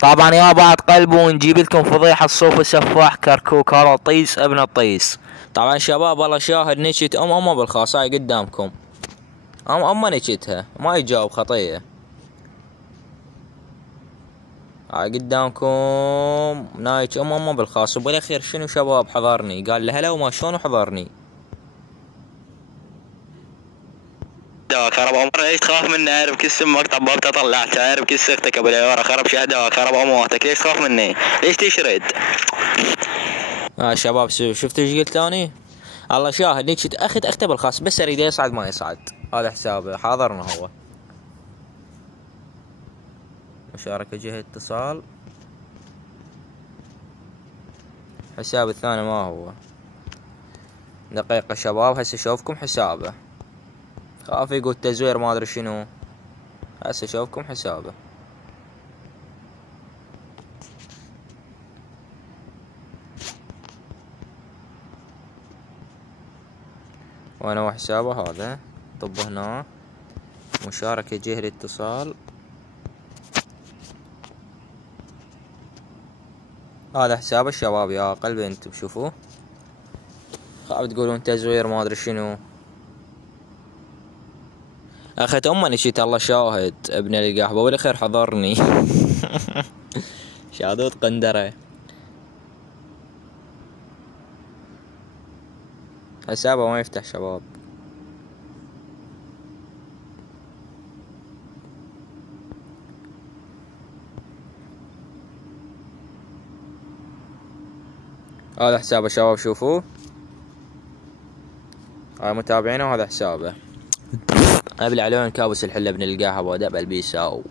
طبعا يا بعد قلب ونجيب لكم فضيحة الصوف سفاح كركوك هذا طيس ابن الطيس. طبعا شباب والله شاهد نشت امه بالخاص هاي قدامكم. امه نشتها ما يجاوب خطية. هاي قدامكم نايج امه بالخاص. وبالاخير شنو شباب حضرني قال له هلا وما شلون وحضرني. خرب عمرك ليش تخاف مني؟ عارف كيس امك طببت طلعت، عارف كيس اختك ابو العيوره خرب شهدها خرب امواتك، ليش تخاف مني؟ ليش تشرد؟ شباب شفت ايش قلت اني؟ الله شاهد نيك اخته بالخاص بس اريد يصعد ما يصعد. هذا حسابه حاضرنا هو. مشاركة جهة اتصال. حساب الثاني ما هو. دقيقة شباب هسه اشوفكم حسابه. خاف يقول تزوير ما ادري شنو. هسه اشوفكم حسابه. وين هو حسابه هذا؟ طب هنا مشاركة جهة الاتصال. هذا حساب الشباب يا قلبي انتم شوفوا. خاف تقولون تزوير ما ادري شنو. اخت امه نشيت الله شاهد ابن القحبة بالاخير حضرني. شادوت قندرة. حسابه ما يفتح شباب. هذا حسابه شباب شوفوا. هاي متابعينه وهذا حسابه. ابلع لون كابوس الحلة ابن القحبة ودب البيساو.